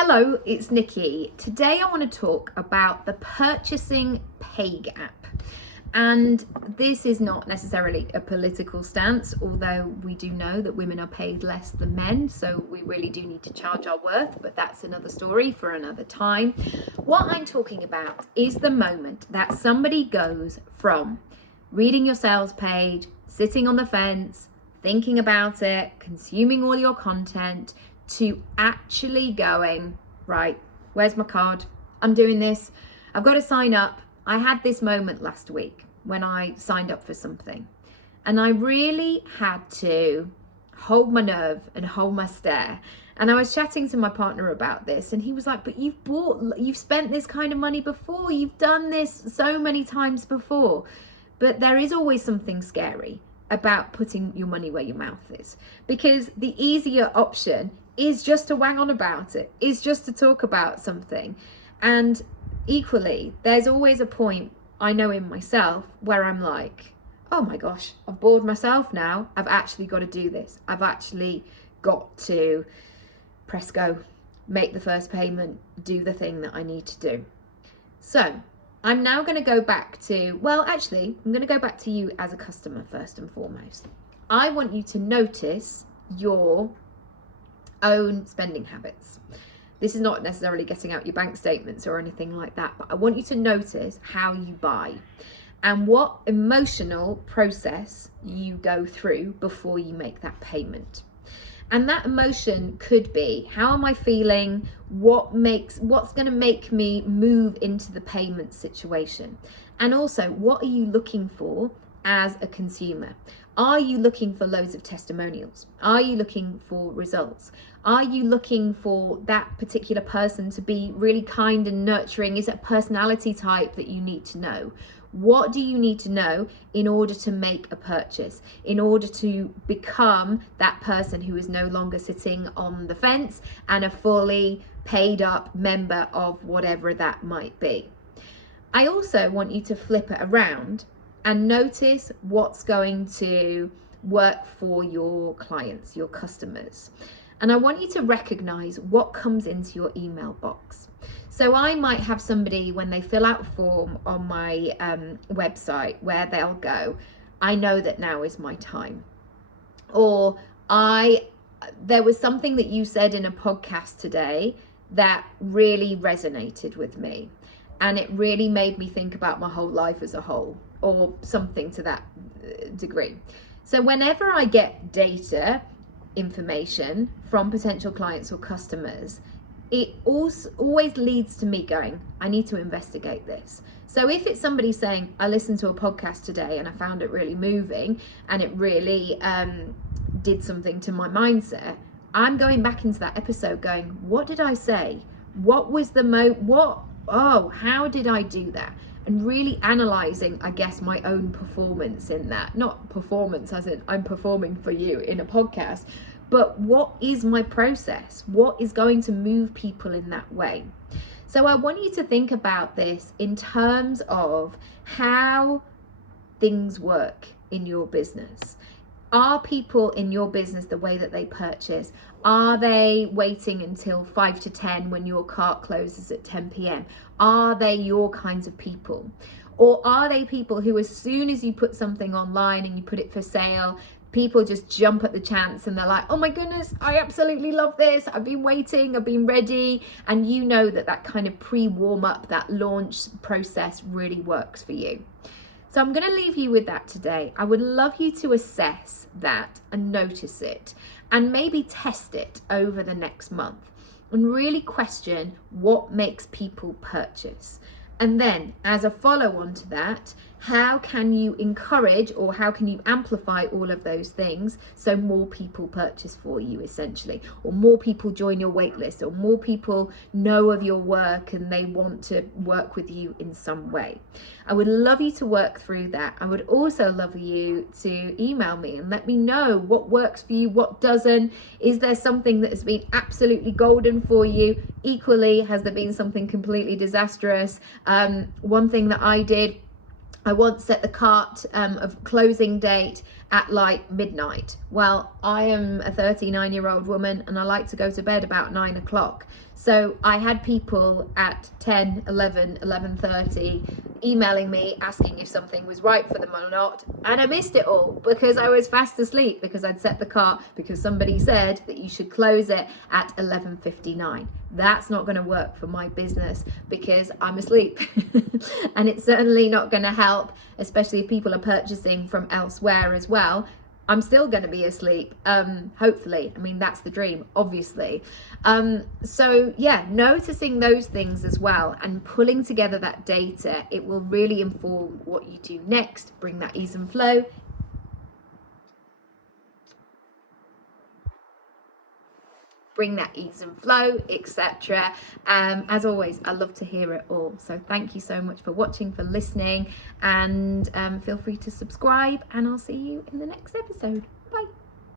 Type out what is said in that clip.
Hello, it's Nikki. Today I want to talk about the purchasing pay gap. And this is not necessarily a political stance, although we do know that women are paid less than men, so we really do need to charge our worth, but that's another story for another time. What I'm talking about is the moment that somebody goes from reading your sales page, sitting on the fence, thinking about it, consuming all your content, to actually going, right, where's my card? I'm doing this. I've got to sign up. I had this moment last week when I signed up for something, and I really had to hold my nerve and hold my stare. And I was chatting to my partner about this, and he was like, but you've spent this kind of money before. You've done this so many times before. But there is always something scary about putting your money where your mouth is, because the easier option is just to wang on about it, is just to talk about something. And equally, there's always a point I know in myself where I'm like, oh my gosh, I've bored myself now. I've actually got to do this. I've actually got to press go, make the first payment, do the thing that I need to do. So I'm now going to go back to, I'm going to go back to you as a customer first and foremost. I want you to notice your own spending habits. This is not necessarily getting out your bank statements or anything like that, but I want you to notice how you buy and what emotional process you go through before you make that payment. And that emotion could be, how am I feeling? What's going to make me move into the payment situation? And also, what are you looking for as a consumer? Are you looking for loads of testimonials? Are you looking for results? Are you looking for that particular person to be really kind and nurturing? Is it a personality type that you need to know? What do you need to know in order to make a purchase, in order to become that person who is no longer sitting on the fence and a fully paid up member of whatever that might be? I also want you to flip it around and notice what's going to work for your clients, your customers. And I want you to recognize what comes into your email box. So I might have somebody, when they fill out a form on my website, where they'll go, I know that now is my time. Or there was something that you said in a podcast today that really resonated with me. And it really made me think about my whole life as a whole, or something to that degree. So whenever I get data information from potential clients or customers, it always leads to me going, I need to investigate this. So if it's somebody saying, I listened to a podcast today and I found it really moving and it really did something to my mindset, I'm going back into that episode going, what did I say? What was the how did I do that? And really analysing, I guess, my own performance in that. Not performance as in I'm performing for you in a podcast, but what is my process? What is going to move people in that way? So I want you to think about this in terms of how things work in your business. Are people in your business the way that they purchase? Are they waiting until 5 to 10 when your cart closes at 10 p.m? Are they your kinds of people? Or are they people who, as soon as you put something online and you put it for sale, people just jump at the chance and they're like, oh my goodness, I absolutely love this. I've been waiting, I've been ready. And you know that kind of pre-warm up, that launch process really works for you. So I'm going to leave you with that today. I would love you to assess that and notice it and maybe test it over the next month and really question what makes people purchase. And then as a follow-on to that, how can you encourage or how can you amplify all of those things so more people purchase for you, essentially, or more people join your wait list, or more people know of your work and they want to work with you in some way. I would love you to work through that. I would also love you to email me and let me know what works for you, what doesn't. Is there something that has been absolutely golden for you? Equally, has there been something completely disastrous? One thing that I did, I once set the cart of closing date at like midnight. Well, I am a 39-year-old woman and I like to go to bed about 9 o'clock. So I had people at 10, 11, 11:30 emailing me asking if something was right for them or not. And I missed it all because I was fast asleep because I'd set the cart because somebody said that you should close it at 11:59. That's not going to work for my business because I'm asleep. And it's certainly not going to help, especially if people are purchasing from elsewhere as well. I'm still going to be asleep, hopefully. I mean, that's the dream, obviously. So yeah, noticing those things as well and pulling together that data, it will really inform what you do next, bring that ease and flow. Etc. As always, I love to hear it all. So thank you so much for watching, for listening, and feel free to subscribe, and I'll see you in the next episode.